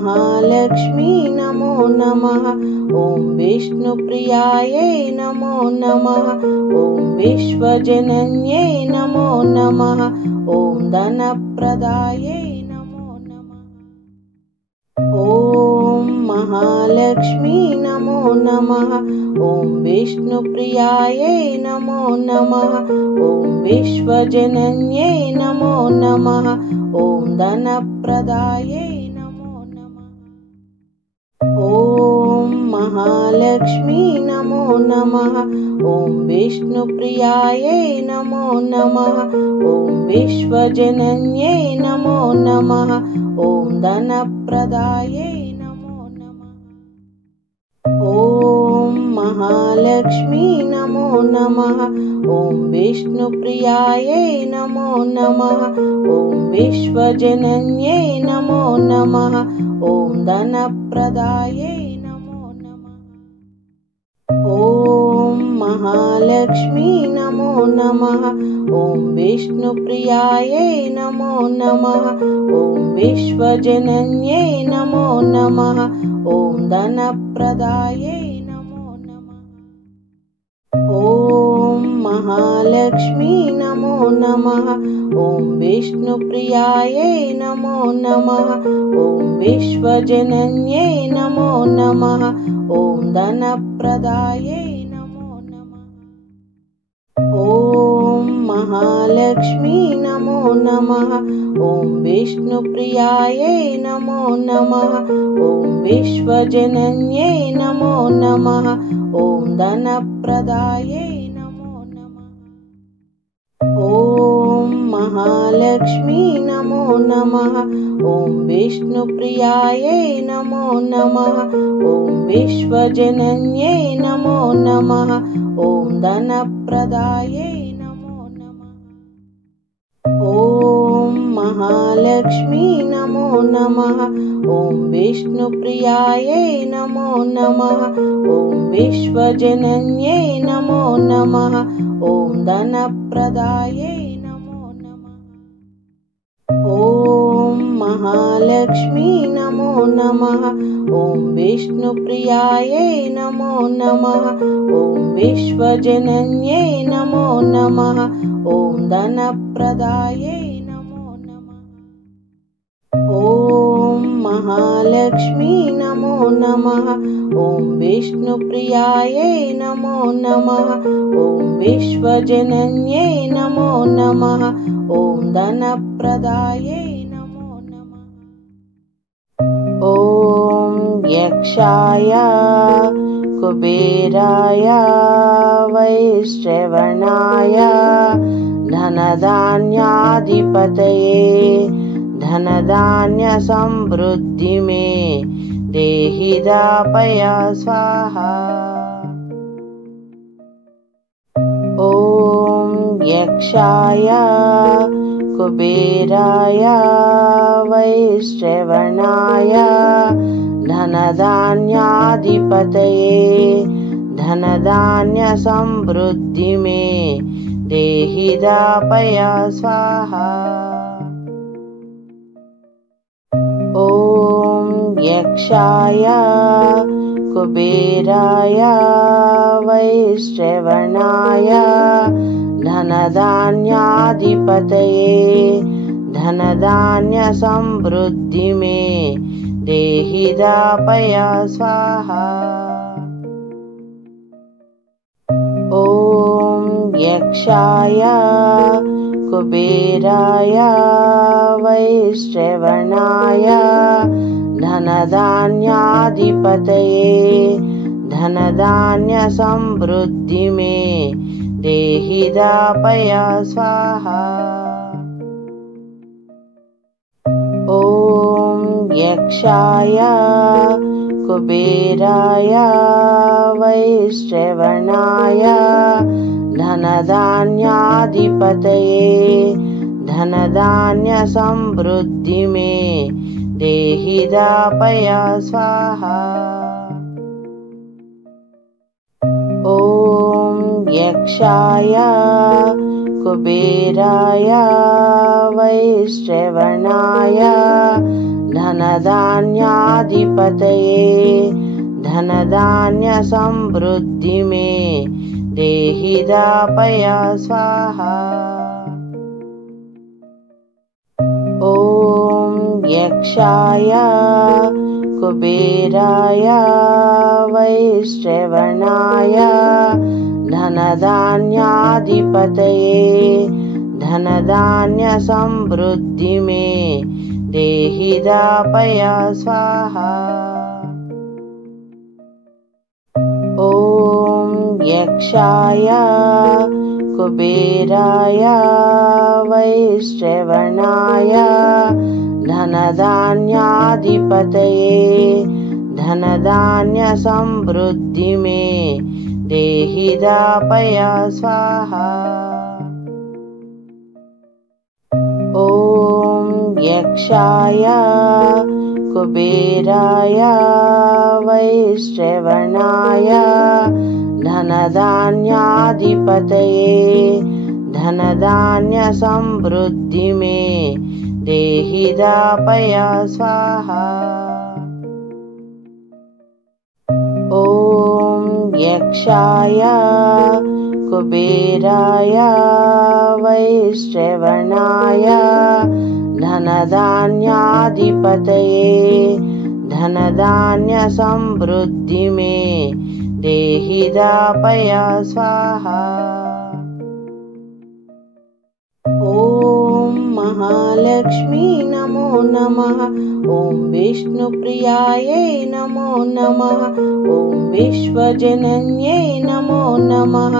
महालक्ष्मी नमो नमः। ॐ विष्णुप्रियायै नमो नमः। ॐ विश्वजनन्यै नमो नमः। ॐ धनप्रदायै नमो नमः। ॐ महालक्ष्मी नमो नमः। ॐ विष्णुप्रियायै नमो नमः। ॐ विश्वजनन्यै नमो नमः। ॐ धनप्रदायै नमो नमः। ॐ महालक्ष्मी नमो नमः। ॐ विष्णुप्रियायै नमो नमः। ॐ विश्वजनन्यै नमो नमः। ॐ धनप्रदायै नमो नमः। ॐ महालक्ष्मी नमो नमः। ॐ विष्णुप्रियायै नमो नमः। ॐ विश्वजनन्यै नमो नमः। ॐ धनप्रदायै नमो नमः। ॐ महालक्ष्मी नमो नमः। ॐ विष्णुप्रियायै नमो नमः। ॐ विश्वजनन्यै नमो नमः। ॐ धनप्रदायै नमो नमः। ॐ महालक्ष्मी नमो नमः। ॐ विष्णुप्रियायै नमो नमः। ॐ विश्वजनन्यै नमो नमः। ॐ धनप्रदायै नमो नमः। ॐ महालक्ष्मी नमो नमः। ॐ विष्णुप्रियायै नमो नमः। ॐ विश्वजनन्यै नमो नमः। ॐ धनप्रदायै नमो नमः। ॐ महालक्ष्मी नमो नमः। ॐ विष्णुप्रियायै नमो नमः। ॐ विश्वजनन्यै नमो नमः। ॐ धनप्रदायै नमो नमः। ॐ महालक्ष्मी नमो नमः। ॐ विष्णुप्रियायै नमो नमः। ॐ विश्वजनन्यै नमो नमः। ॐ धनप्रदायै नमो नमः। ॐ महालक्ष्मी नमो नमः। ॐ विष्णुप्रियायै नमो नमः। ॐ विश्वजनन्यै नमो नमः। ॐ धनप्रदायै नमो नमः। ॐ महालक्ष्मी नमो नमः। ॐ विष्णुप्रियायै नमो नमः। ॐ विश्वजनन्यै नमो नमः। ॐ धनप्रदायै नमो नमः। ॐ यक्षाय कुबेराय वैश्रवणाय धनधान्याधिपतये धनधान्यसमृद्धि मे देहि दापय स्वाहा। ॐ यक्षाय कुबेराय वैश्रवणाय धनधान्याधिपतये धनधान्यसमृद्धि मे देहि दापय स्वाहा। ॐ यक्षाय कुबेराय वैश्रवणाय धनधान्याधिपतये धनधान्यसमृद्धि मे देहि दापय स्वाहा। ॐ यक्षाय कुबेराय वैश्रवणाय धनधान्याधिपतये धनधान्यसमृद्धि मे देहि दापय स्वाहा। ॐ यक्षाय कुबेराय वैश्रवणाय धनधान्याधिपतये धनधान्यसमृद्धि मे देहि दापय स्वाहा। ॐ यक्षाय कुबेराय वैश्रवणाय धनधान्याधिपतये धनधान्य समृद्धि में देहि दापया स्वाहा। ओम यक्षाय कुबेराय वैश्रवणाय धनधान्याधिपतये धनधान्य समृद्धि में देहि दापया स्वाहा। ओम यक्षाय कुबेराय वैश्रवणाय धनधान्याधिपतये धनधान्य समृद्धि में देहि दापया स्वाहा। ओम यक्षाय कुबेराय वैश्रवणाय धनधान्याधिपतये धनधान्य समृद्धि में देहि दापया स्वाहा। ओम यक्षाय कुबेराय वैश्रवणाय धनधान्याधिपतये धनधान्य समृद्धि में देहि दापया स्वाहा। ओम महालक्ष्मी नमो नमः। ओम विष्णुप्रियायै नमो नमः। ओम विश्वजनन्यै नमो नमः।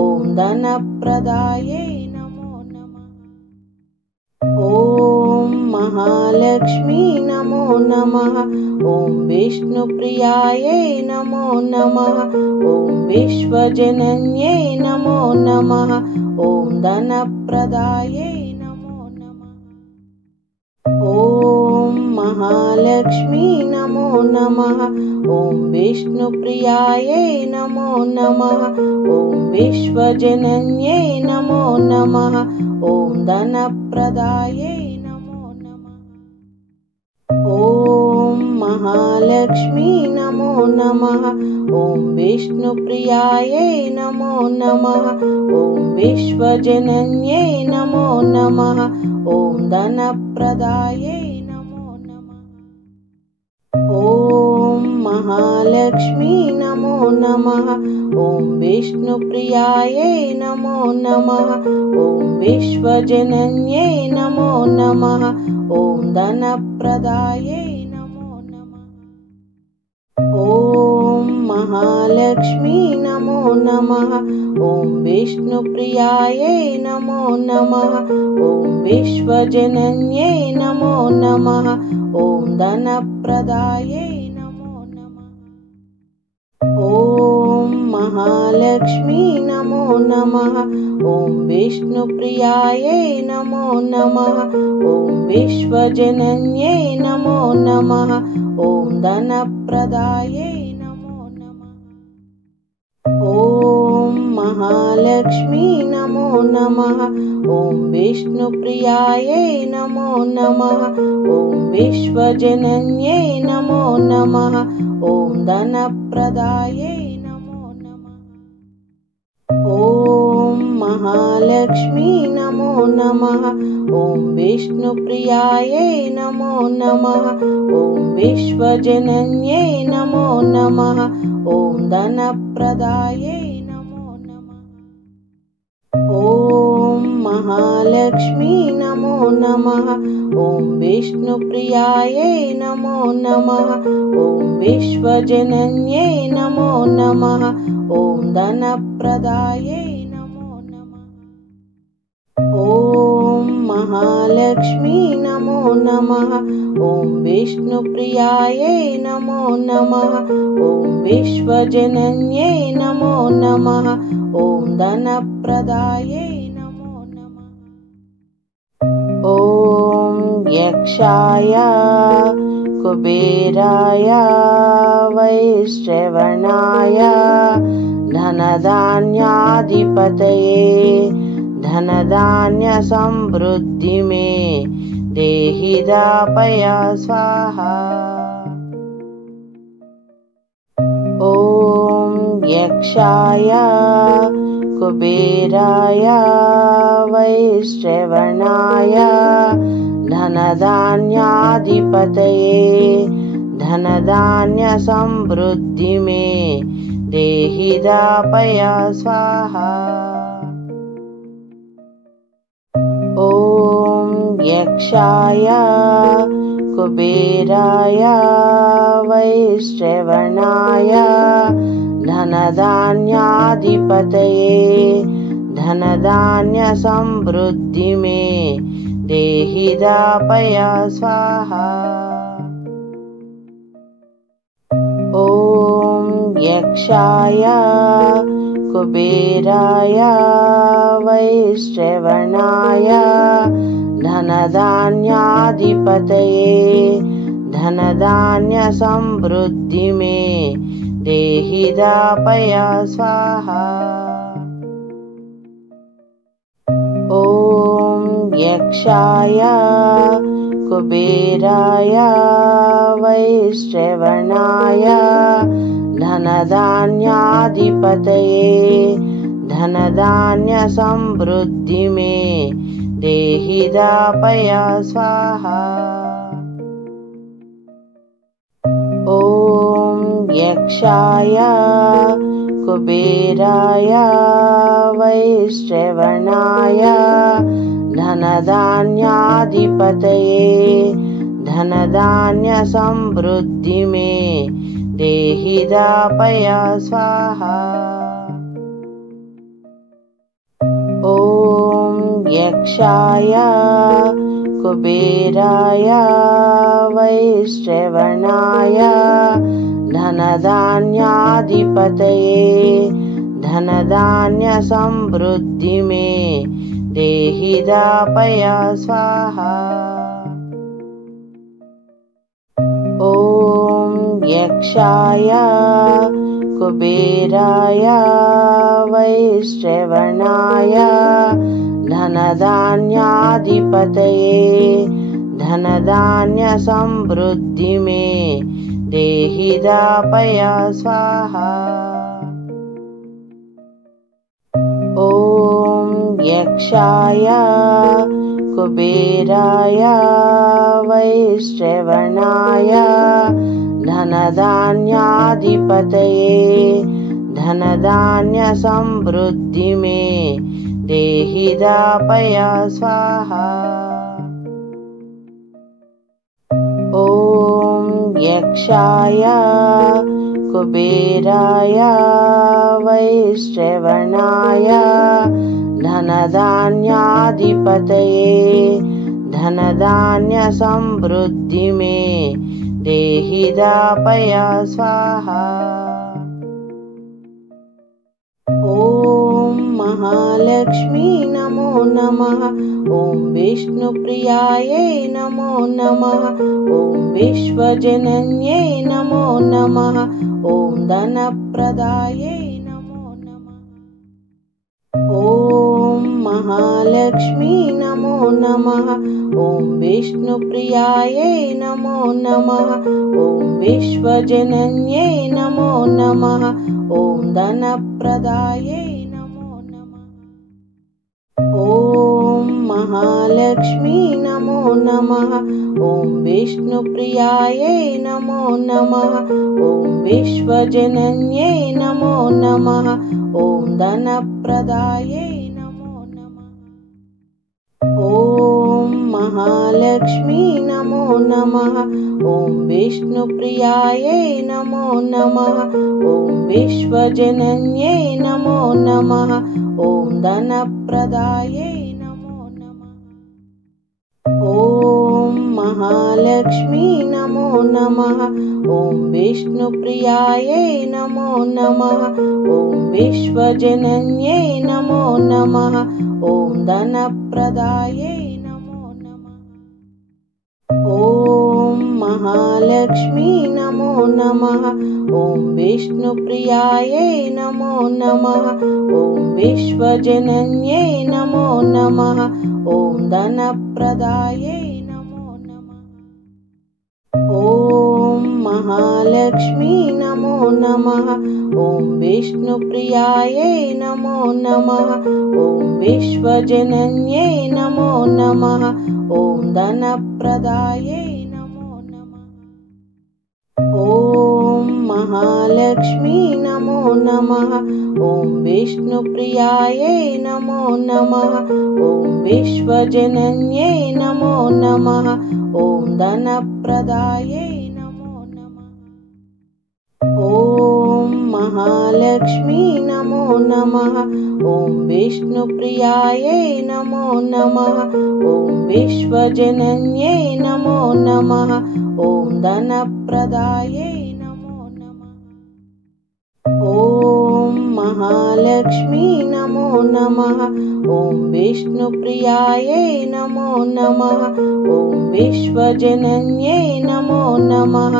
ओम धनप्रदायै नमो नमः। ओम महालक्ष्मी नमो नमः। ओम विष्णुप्रियायै नमो नमः। ओम विश्वजनन्यै नमो नमः। ओम धनप्रदायै नमो नमः। ओम महालक्ष्मी नमो नमः। ओम विष्णुप्रियायै नमो नमः। ओम विश्वजनन्यै नमो नमः। ओम धनप्रदायै नमो नमः। ओम महालक्ष्मी नमो नमः। ओम विष्णुप्रियायै नमो नमः। ओम विश्वजनन्यै नमो नमः। ओम धनप्रदायै नमो नमः। ओम महालक्ष्मी नमो नमः। ओम विष्णुप्रियायै नमो नमः। ओम विश्वजनन्यै नमो नमः। ओम धनप्रदायै नमो नमः। ओम महालक्ष्मी नमो नमः। ओम विष्णुप्रियायै नमो नमः। ओम विश्वजनन्यै नमो नमः। ओम धनप्रदायै नमो नमः। ओम महालक्ष्मी नमो नमः। ओम विष्णुप्रियायै नमो नमः। ओम विश्वजनन्यै नमो नमः। ओम धनप्रदायै नमो नमः। ओम महालक्ष्मी नमो नमः। ओम विष्णुप्रियायै नमो नमः। ओम विश्वजनन्यै नमो नमः। ओम धनप्रदायै नमो नमः। ओम महालक्ष्मी नमो नमः। ओम विष्णुप्रियायै नमो नमः। ओम विश्वजनन्यै नमो नमः। ओम धनप्रदायै नमो नमः। ओम महालक्ष्मी नमो नमः। ओम विष्णुप्रियायै नमो नमः। ओम विश्वजनन्यै नमो नमः। ओम धनप्रदायै नमो नमः। ओम महालक्ष्मी नमो नमः। ओम विष्णुप्रियायै नमो नमः। ओम विश्वजनन्यै नमो नमः। ओम धनप्रदायै नमो नमः। ओम यक्षाय कुबेराय वैश्रवणाय धनधान्याधिपतये धनधान्य समृद्धि में देहि दापया स्वाहा। यक्षाय कुबेराय वैश्रवणाय धनधान्याधिपतये धनधान्यसमृद्धि मे देहि दापय स्वाहा। ॐ यक्षाय कुबेराय वैश्रवणाय धनधान्याधिपतये धनधान्यसमृद्धि मे देहि दापय स्वाहा। ॐ यक्षाय कुबेराय वैश्रवणाय धनधान्याधिपतये धनधान्यसमृद्धि मे देहि दापय स्वाहा। ॐ यक्षाय कुबेराय वैश्रवणाय धनधान्याधिपतये धनधान्यसमृद्धि मे देहि दापय स्वाहा। ॐ यक्षाय कुबेराय वैश्रवणाय धनधान्याधिपतये धनधान्यसमृद्धि मे देहि दापय स्वाहा। ॐ यक्षाय कुबेराय वैश्रवणाय धनधान्याधिपतये धनधान्यसमृद्धि मे देहि दापय स्वाहा। ॐ यक्षाय कुबेराय वैश्रवणाय धनधान्याधिपतये धनधान्यसमृद्धि मे देहि दापय स्वाहा। ॐ यक्षाय कुबेराय वैश्रवणाय धनधान्याधिपतये धनधान्यसमृद्धि मे देहि दापय स्वाहा। ॐ यक्षाय कुबेराय वैश्रवणाय धनधान्याधिपतये धनधान्यसमृद्धि मे देहि दापय स्वाहा। ॐ महालक्ष्मी नमो नमः। ॐ विष्णुप्रियायै नमो नमः। ॐ विश्वजनन्यै नमो नमः। ॐ धनप्रदायै नमो नमः। ॐ महालक्ष्मी नमो नमः। ॐ विष्णुप्रियायै नमो नमः। ॐ विश्वजनन्यै नमो नमः। ॐ धनप्रदायै नमो नमः। ॐ महालक्ष्मी नमो नमः। ॐ विष्णुप्रियायै नमो नमः। ॐ विश्वजनन्यै नमो नमः। ॐ धनप्रदायै नमो नमः। ॐ महालक्ष्मी नमो नमः। ॐ विष्णुप्रियायै नमो नमः। ॐ विश्वजनन्यै नमो नमः। ॐ धनप्रदायै नमो नमः। ॐ महालक्ष्मी नमो नमः। ॐ विष्णुप्रियायै नमो नमः। ॐ विश्वजनन्यै नमो नमः। ॐ धनप्रदायै नमो नमः। ॐ महालक्ष्मी नमो नमः। ॐ विष्णुप्रियायै नमो नमः। ॐ विश्वजनन्यै नमो नमः। ॐ धनप्रदायै नमो नमः। ॐ महालक्ष्मी नमो नमः। ॐ विष्णुप्रियायै नमो नमः। ॐ विश्वजनन्यै नमो नमः। ॐ धनप्रदायै नमो नमः। ॐ महालक्ष्मी नमो नमः। ॐ विष्णुप्रियायै नमो नमः। ॐ विश्वजनन्यै नमो नमः। ॐ धनप्रदायै नमो नमः। ॐ महालक्ष्मी नमो नमः। ॐ विष्णुप्रियायै नमो नमः। ॐ विश्वजनन्यै नमो नमः। ॐ धनप्रदायै नमो नमः। ॐ महालक्ष्मी नमो नमः। ॐ विष्णुप्रियायै नमो नमः। ॐ विश्वजनन्यै नमो नमः।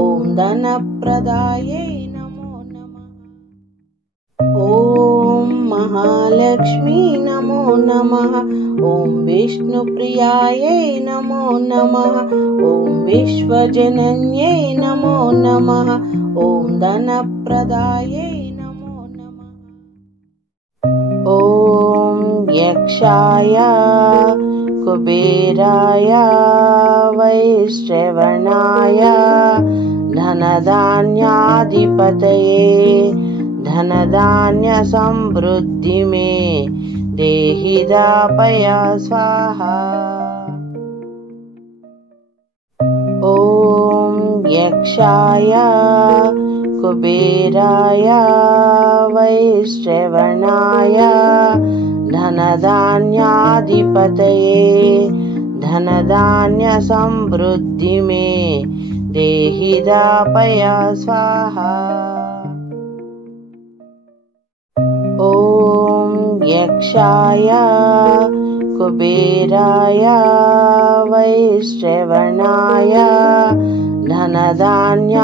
ॐ धनप्रदायै नमो नमः। ॐ महालक्ष्मी नमो नमः। ॐ विष्णुप्रियायै नमो नमः। ॐ विश्वजनन्यै नमो नमः। ॐ धनप्रदायै नमो नमः। ॐ यक्षाय कुबेराय वैश्रवणाय धनधान्याधिपतये धनधान्यसमृद्धि मे देहि दापय स्वाहा। ॐ यक्षाय कुबेराय वैश्रवणाय धनधान्याधिपतये धनधान्यसमृद्धि मे देहि दापय स्वाहा। ॐ यक्षाय कुबेराय वैश्रवणाय धनधान्याधिपतये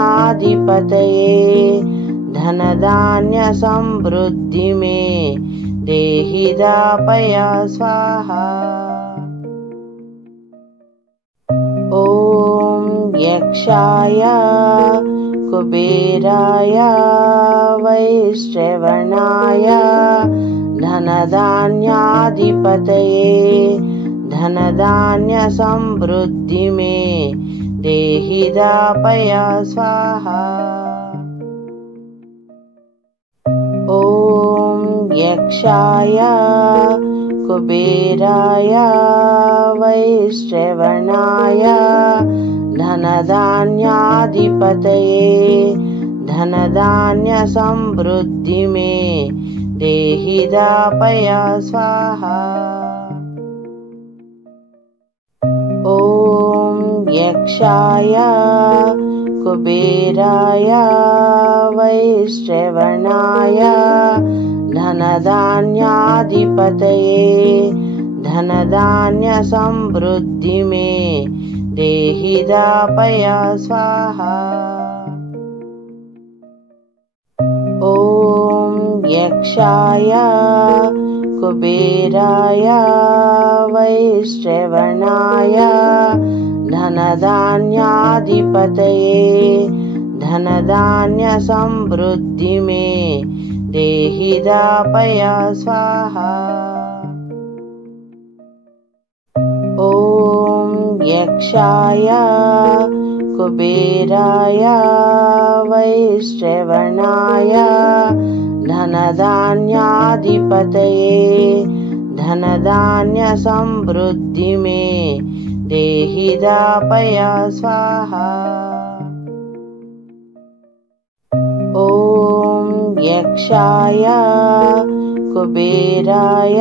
धनधान्यसमृद्धि मे देहि दापय स्वाहा। ॐ यक्षाय कुबेराय वैश्रवणाय धनधान्याधिपतये धनधान्यसमृद्धि मे देहि दापय स्वाहा। ॐ यक्षाय कुबेराय वैश्रवणाय धनधान्याधिपतये धनधान्यसमृद्धि मे देहि दापय स्वाहा। ॐ यक्षाय कुबेराय वैश्रवणाय धनधान्याधिपतये धनधान्यसमृद्धि मे देहि दापय स्वाहा। ॐ यक्षाय कुबेराय वैश्रवणाय धनधान्याधिपतये धनधान्यसमृद्धि मे देहि दापय स्वाहा। ॐ यक्षाय कुबेराय वैश्रवणाय धनधान्याधिपतये धनधान्यसमृद्धि मे देहि दापय स्वाहा। ॐ यक्षाय कुबेराय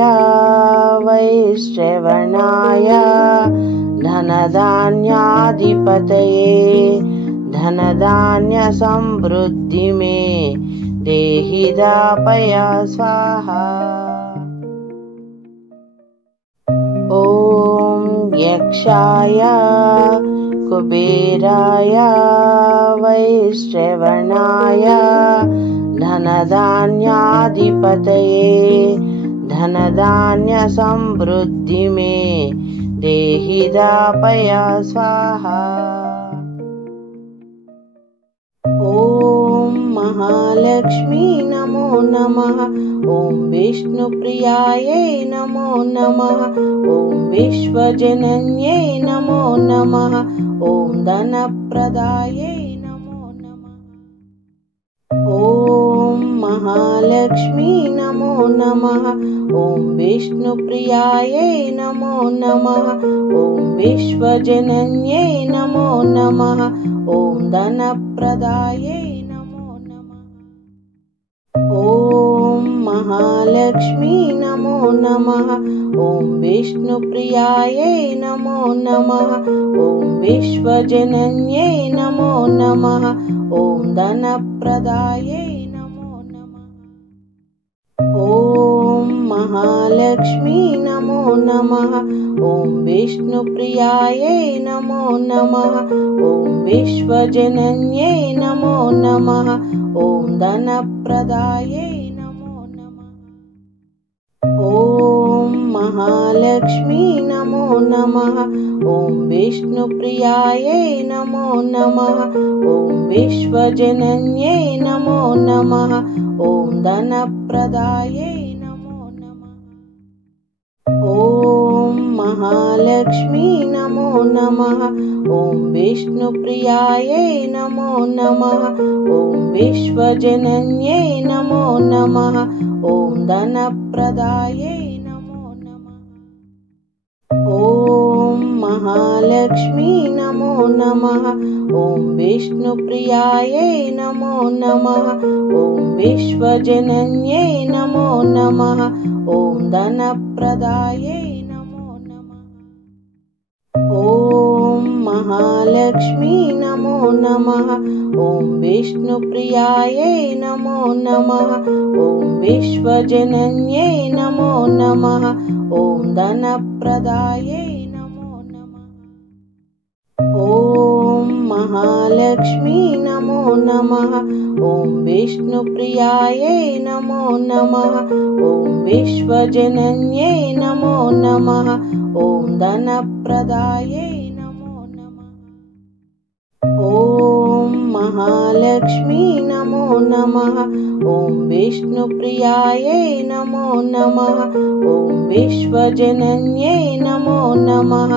वैश्रवणाय धनधान्याधिपतये धनधान्यसमृद्धि मे देहि दापय स्वाहा। ॐ यक्षाय कुबेराय वैश्रवणाय धनधान्याधिपतये धनधान्यसमृद्धि मे देहि दापय स्वाहा। ॐ महालक्ष्मी नमो नमः। ॐ विष्णुप्रियायै नमो नमः। ॐ विश्वजनन्यै नमो नमः। ॐ धनप्रदायै नमो नमः। ॐ महालक्ष्मी नमो नमः। ॐ विष्णुप्रियायै नमो नमः। ॐ विश्वजनन्यै नमो नमः। ॐ धनप्रदायै नमो नमः। ॐ महालक्ष्मी नमो नमः। ॐ विष्णुप्रियायै नमो नमः। ॐ विश्वजनन्यै नमो नमः। ॐ धनप्रदायै नमो नमः। ॐ महालक्ष्मी नमो नमः। ॐ विष्णुप्रियायै नमो नमः। ॐ विश्वजनन्यै नमो नमः। ॐ धनप्रदायै नमो नमः। ॐ महालक्ष्मी नमो नमः। ॐ विष्णुप्रियायै नमो नमः। ॐ विश्वजनन्यै नमो नमः। ॐ धनप्रदायै नमो नमः। ॐ महालक्ष्मी नमो नमः। ॐ विष्णुप्रियायै नमो नमः। ॐ विश्वजनन्यै नमो नमः। ॐ धनप्रदायै नमो नमः। ॐ महालक्ष्मी नमो नमः। ॐ विष्णुप्रियायै नमो नमः। ॐ विश्वजनन्यै नमो नमः। ॐ धनप्रदायै नमो नमः। ॐ महालक्ष्मी नमो नमः। ॐ विष्णुप्रियायै नमो नमः। ॐ विश्वजनन्यै नमो नमः। ॐ धनप्रदायै नमो नमः। ॐ महालक्ष्मी नमो नमः। ॐ विष्णुप्रियायै नमो नमः। ॐ विश्वजनन्यै नमो नमः। ॐ धनप्रदायै नमो नमः। ॐ महालक्ष्मी नमो नमः। ॐ विष्णुप्रियायै नमो नमः। ॐ विश्वजनन्यै नमो नमः।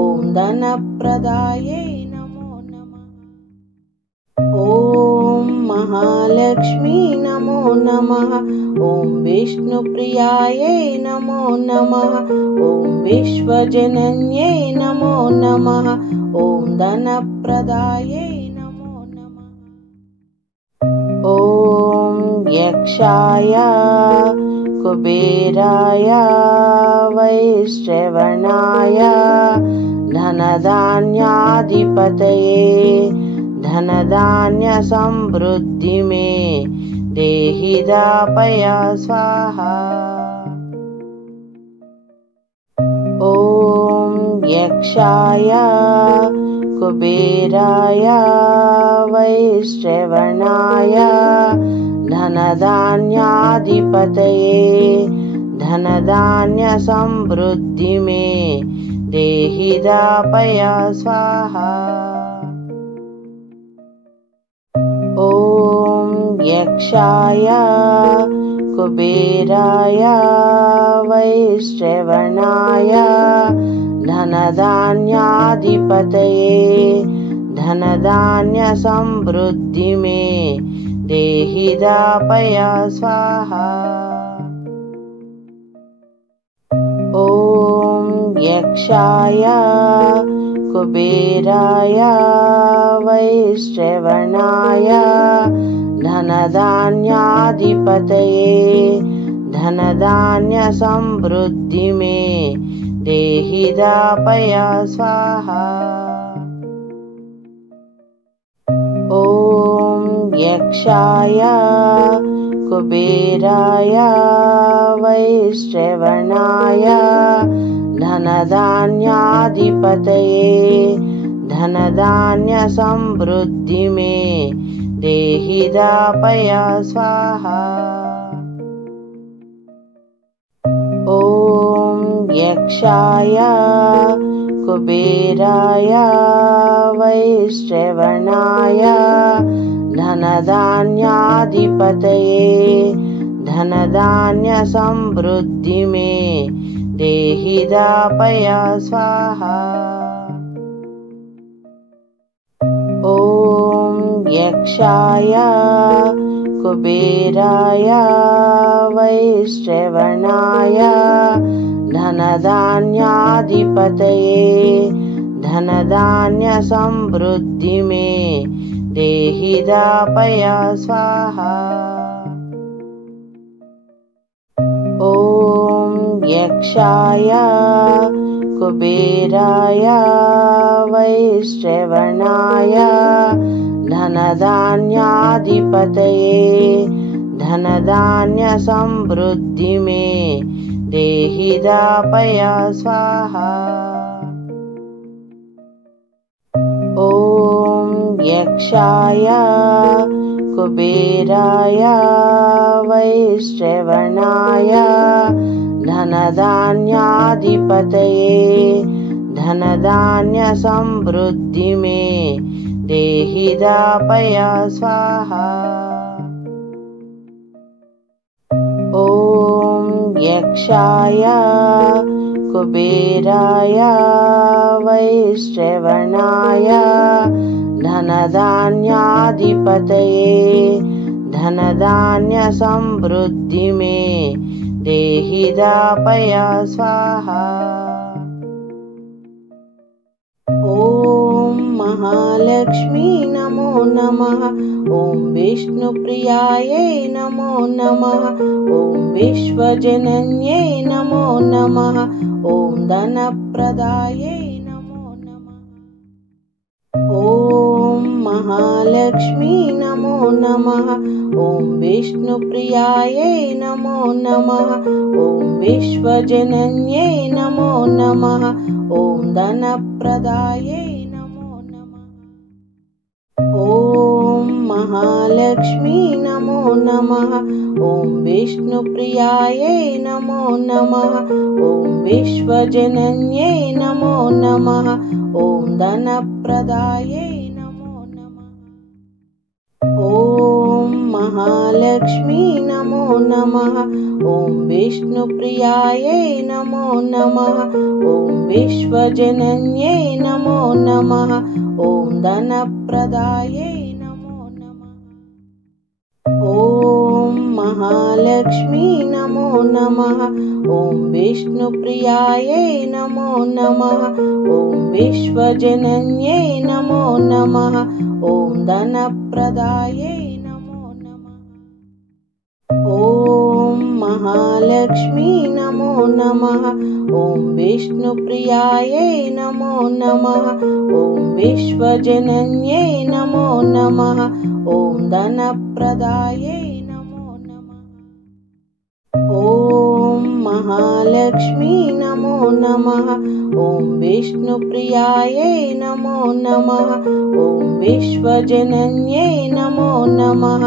ॐ धनप्रदायै नमो नमः। ॐ महालक्ष्मी नमो नमः। ॐ विष्णुप्रियायै नमो नमः। ॐ विश्वजनन्यै नमो नमः। ॐ धनप्रदायै नमो नमः। ॐ यक्षाय कुबेराय वैश्रवणाय धनधान्याधिपतये धनधान्यसमृद्धि मे देहि दापय स्वाहा। ॐ यक्षाय कुबेराय वैश्रवणाय धनधान्याधिपतये धनधान्यसमृद्धि मे देहि दापय स्वाहा। ॐ यक्षाय कुबेराय वैश्रवणाय धनधान्याधिपतये धनधान्यसमृद्धि मे देहि दापय स्वाहा। ॐ यक्षाय कुबेराय वैश्रवणाय धनधान्याधिपतये धनधान्यसमृद्धि मे देहि दापय स्वाहा। ॐ यक्षाय कुबेराय वैश्रवणाय धनधान्याधिपतये धनधान्यसमृद्धि मे देहि दापय स्वाहा। ॐ यक्षाय कुबेराय वैश्रवणाय धनधान्याधिपतये धनधान्यसमृद्धि मे देहि दापय स्वाहा। ॐ यक्षाय कुबेराय वैश्रवणाय धनधान्याधिपतये धनधान्यसमृद्धि मे देहि दापय स्वाहा। ॐ यक्षाय कुबेराय वैश्रवणाय धनधान्याधिपतये धनधान्यसमृद्धि मे देहि दापय स्वाहा। ॐ यक्षाय कुबेराय वैश्रवणाय धनधान्याधिपतये धनधान्यसमृद्धि मे देहि दापय स्वाहा। ॐ यक्षाय कुबेराय वैश्रवणाय धनधान्याधिपतये धनधान्यसमृद्धि मे देहि दापय स्वाहा। ॐ महालक्ष्मी नमो नमः। ॐ विष्णुप्रियायै नमो नमः। ॐ विश्वजनन्यै नमो नमः। ॐ धनप्रदायै नमो नमः। ॐ महालक्ष्मी नमो नमः। ॐ विष्णुप्रियायै नमो नमः। ॐ विश्वजनन्यै नमो नमः। ॐ धनप्रदायै नमो नमः। ॐ महालक्ष्मी नमो नमः। ॐ विष्णुप्रियायै नमो नमः। ॐ विश्वजनन्यै नमो नमः। ॐ धनप्रदायै नमो नमः। ॐ महालक्ष्मी नमो नमः। ॐ विष्णुप्रियायै नमो नमः। ॐ विश्वजनन्यै नमो नमः। ॐ धनप्रदायै नमो नमः। ॐ महालक्ष्मी नमो नमः। ॐ विष्णुप्रियायै नमो नमः। ॐ विश्वजनन्यै नमो नमः। ॐ धनप्रदायै नमो नमः। ॐ महालक्ष्मी नमो नमः। ॐ विष्णुप्रियायै नमो नमः। ॐ विश्वजनन्यै नमो नमः। ॐ धनप्रदायै नमो नमः। ॐ महालक्ष्मी नमो नमः। ॐ विष्णुप्रियायै नमो नमः। ॐ विश्वजनन्यै नमो नमः।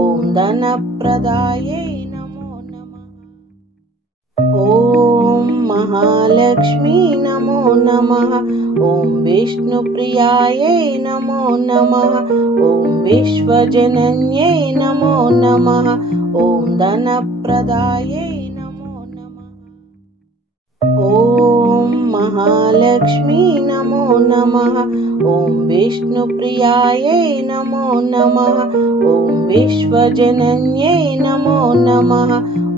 ॐ धनप्रदायै नमो नमः। ॐ महालक्ष्मी नमो नमः। ॐ विष्णुप्रियायै नमो नमः। ॐ विश्वजनन्यै नमो नमः। ॐ धनप्रदायै नमो नमः। ॐ महालक्ष्मी नमो नमः। ॐ विष्णुप्रियायै नमो नमः। ॐ विश्वजनन्यै नमो नमः।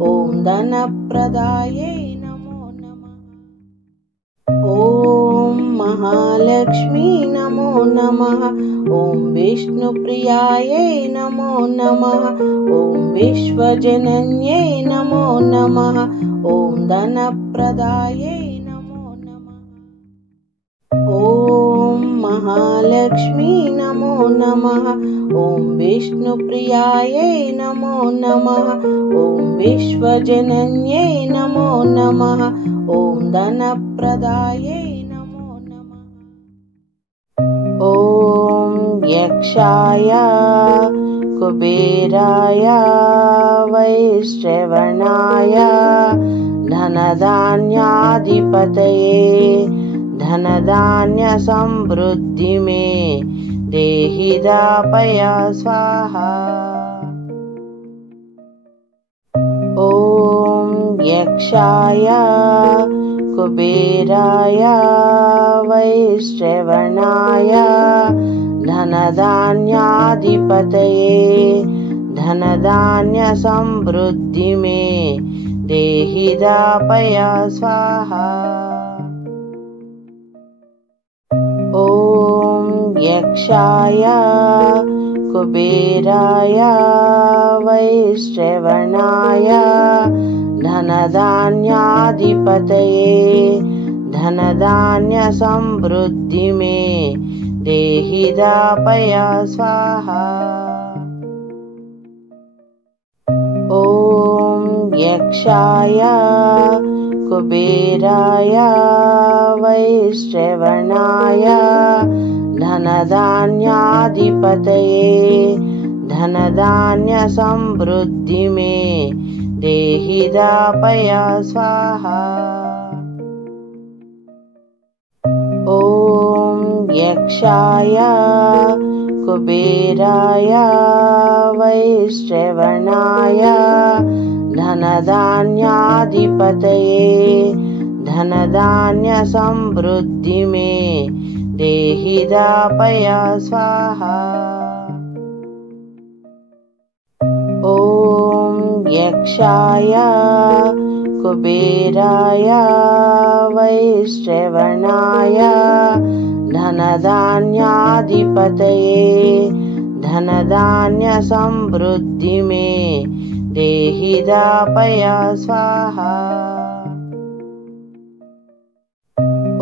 ॐ धनप्रदायै नमो नमः। ॐ महालक्ष्मी नमो नमः। ॐ विष्णुप्रियायै नमो नमः। ॐ विश्वजनन्यै नमो नमः। ॐ धनप्रदायै नमो नमः। ॐ महालक्ष्मी नमो नमः। ॐ विष्णुप्रियायै नमो नमः। ॐ विश्वजनन्यै नमो नमः। ॐ धनप्रदायै नमो नमः। ॐ यक्षाय कुबेराय वैश्रवणाय धनधान्याधिपतये धनधान्य समृद्धि में देहि दापय स्वाहा। ओम यक्षाय कुबेराय वैश्रवणाय धनधान्याधिपतये धनधान्य समृद्धि में देहि दापय स्वाहा। ओम यक्षाय कुबेराय वैश्रवणाय धनधान्याधिपतये धनधान्य समृद्धि में देहि दापय स्वाहा। ओम यक्षाय कुबेराय वैश्रवणाय धनधान्याधिपतये धनधान्य समृद्धि में देहि दापय स्वाहा। ओम यक्षाय कुबेराय वैश्रवणाय धनधान्याधिपतये धनधान्य समृद्धि में देहि दापय स्वाहा। ओम यक्षाय कुबेराय वैश्रवणाय धनधान्याधिपतये धनधान्य समृद्धि में देहि दापय स्वाहा।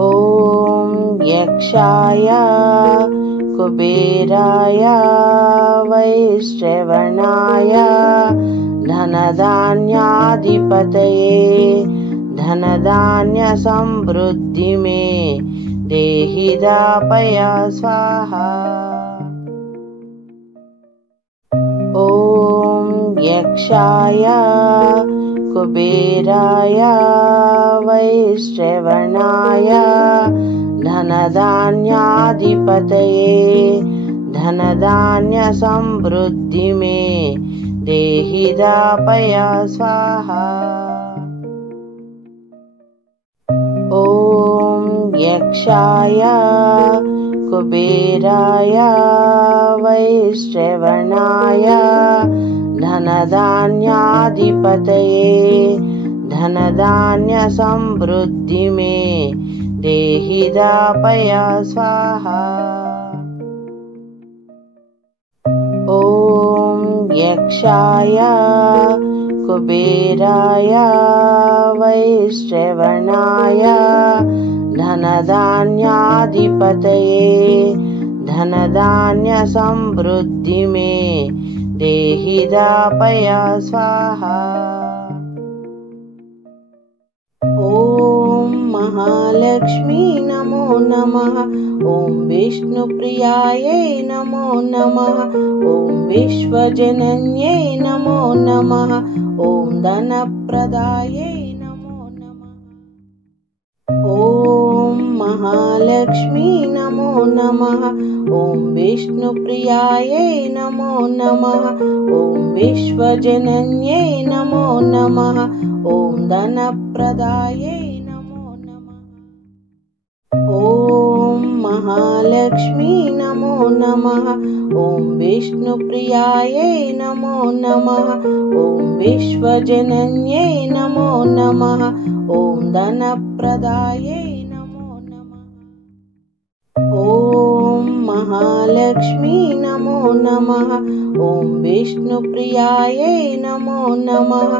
ओम यक्षाय कुबेराय वैश्रवणाय धनधान्याधिपतये धनधान्य समृद्धि में देहि दापय स्वाहा। ओम यक्षाय कुबेराय वैश्रवणाय धनधान्याधिपतये धनधान्य समृद्धि में देहि दापय स्वाहा। ओम यक्षाय कुबेराय वैश्रवणाय धनधान्याधिपतये धनधान्य समृद्धि में देहि दापय स्वाहा। ओम यक्षाय कुबेराय वैश्रवणाय धनधान्याधिपतये धनधान्य समृद्धि में देहि दापय स्वाहा। ओम महालक्ष्मी नमो नमः। ओम विष्णुप्रियायै नमो नमः। ओम विश्वजनन्यै नमो नमः। ओम धनप्रदायै नमो नमः। ओम महालक्ष्मी नमो नमः। ओम विष्णुप्रियायै नमो नमः। ओम विश्वजनन्यै नमो नमः। ओम धनप्रदायै नमो नमः। ओम महालक्ष्मी नमो नमः। ओम विष्णुप्रियायै नमो नमः। ओम विश्वजनन्यै नमो नमः। ओम धनप्रदायै नमो नमः। ओम महालक्ष्मी नमो नमः। ओम विष्णुप्रियायै नमो नमः।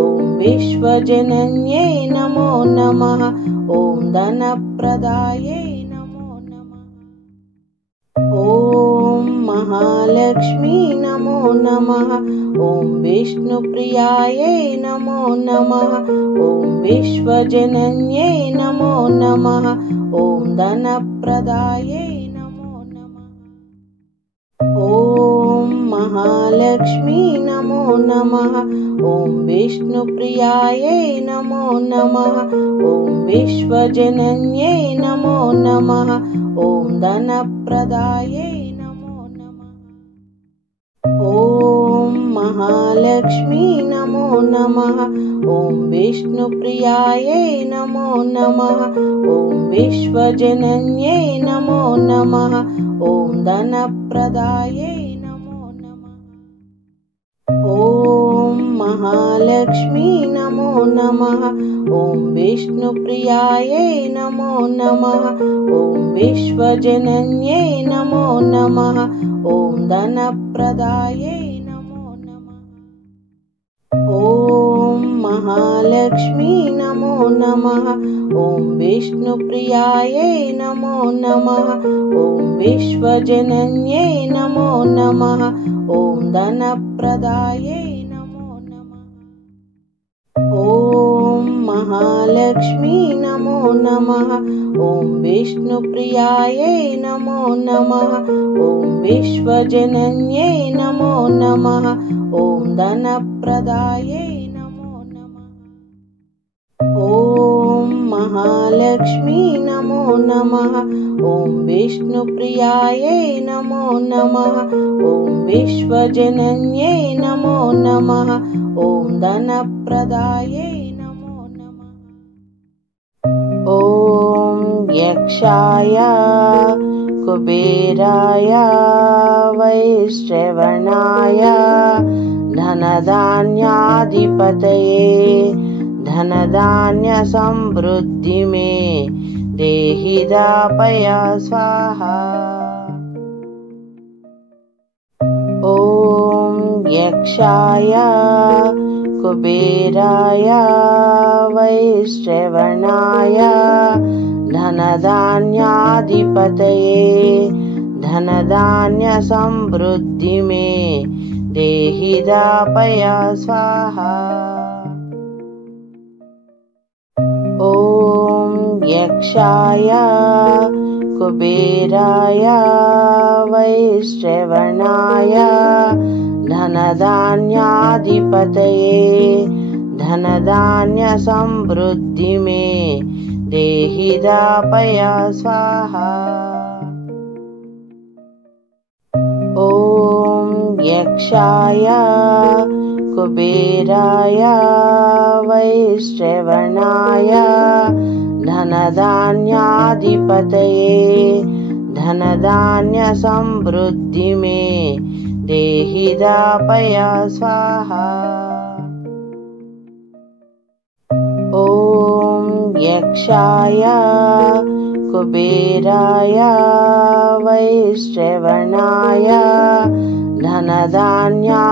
ओम विश्वजनन्यै नमो नमः। ओम धनप्रदायै नमो नमः। ओम महालक्ष्मी नमो नमः। ओम विष्णुप्रियायै नमो नमः। ओम विश्वजनन्यै नमो नमः। ओम धनप्रदायै नमो नमः। ओम महालक्ष्मी नमो नमः। ॐ विष्णुप्रियायै नमो नमः। ॐ विश्वजनन्यै नमो नमः। ॐ धनप्रदायै नमो नमः। ॐ महालक्ष्मी नमो नमः। ॐ विष्णुप्रियायै नमो नमः। ॐ विश्वजनन्यै नमो नमः। ॐ धनप्रदायै नमो नमः। ॐ महालक्ष्मी नमो नमः। ॐ विष्णुप्रियायै नमो नमः। ॐ विश्वजनन्यै नमो नमः। ॐ धनप्रदायै नमो नमः। ॐ महालक्ष्मी नमो नमः। ॐ विष्णुप्रियायै नमो नमः। ॐ विश्वजनन्यै नमो नमः। ॐ धनप्रदायै नमो नमः। ॐ महालक्ष्मी नमो नमः। ॐ विष्णुप्रियायै नमो नमः। ॐ विश्वजनन्यै नमो नमः। ॐ धनप्रदायै नमो नमः। ॐ महालक्ष्मी नमो नमः। ॐ विष्णुप्रियायै नमो नमः। ॐ विश्वजनन्यै नमो नमः। ॐ धनप्रदायै नमो नमः। ॐ यक्षाय कुबेराय वैश्रवणाय धनधान्याधिपतये धनधान्यसमृद्धि मे देहि दापय स्वाहा। ॐ यक्षाय कुबेराय वैश्रवणाय धनधान्याधिपतये धनधान्यसमृद्धि मे देहि दापय स्वाहा। ॐ यक्षाय कुबेराय वैश्रवणाय धनधान्याधिपतये धनधान्यसमृद्धि मे देहि दापय स्वाहा। ॐ यक्षाय कुबेराय वैश्रवणाय धनधान्याधिपतये धनधान्यसमृद्धि मे देहि दापय स्वाहा। ॐ यक्षाय कुबेराय वैश्रवणाय धनधान्याधिपतये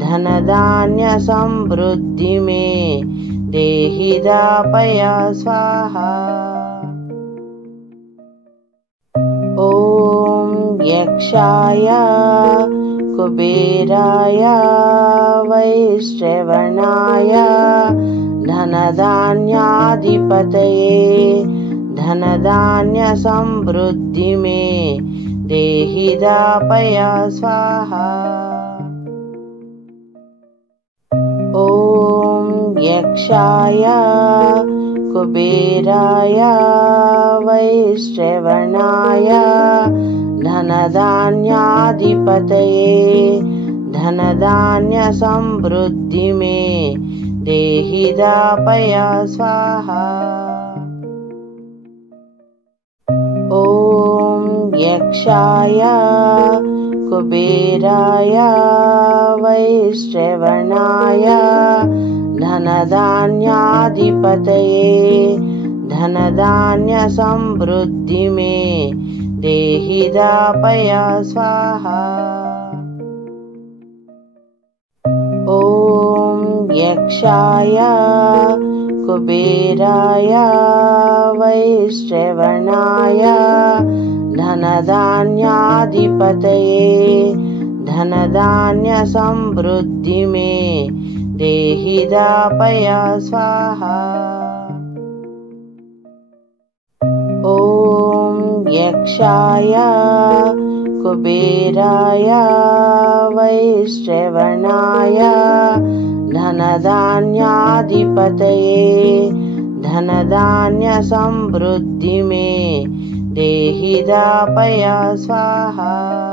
धनधान्यसमृद्धि मे देहि दापय स्वाहा। ॐ यक्षाय कुबेराय वैश्रवणाय धनधान्याधिपतये धनधान्यसमृद्धि मे देहि दापय स्वाहा। ॐ यक्षाय कुबेराय वैश्रवणाय धनधान्याधिपतये धनधान्यसमृद्धि मे देहि दापय स्वाहा। ॐ यक्षाय कुबेराय वैश्रवणाय धनधान्याधिपतये धनधान्यसमृद्धि मे देहि दापय स्वाहा। ॐ यक्षाय कुबेराय वैश्रवणाय धनधान्याधिपतये धनधान्यसमृद्धि मे देहि दापय स्वाहा। ॐ यक्षाय कुबेराय वैश्रवणाय धनधान्याधिपतये धनधान्यसमृद्धि मे देहि दापय स्वाहा।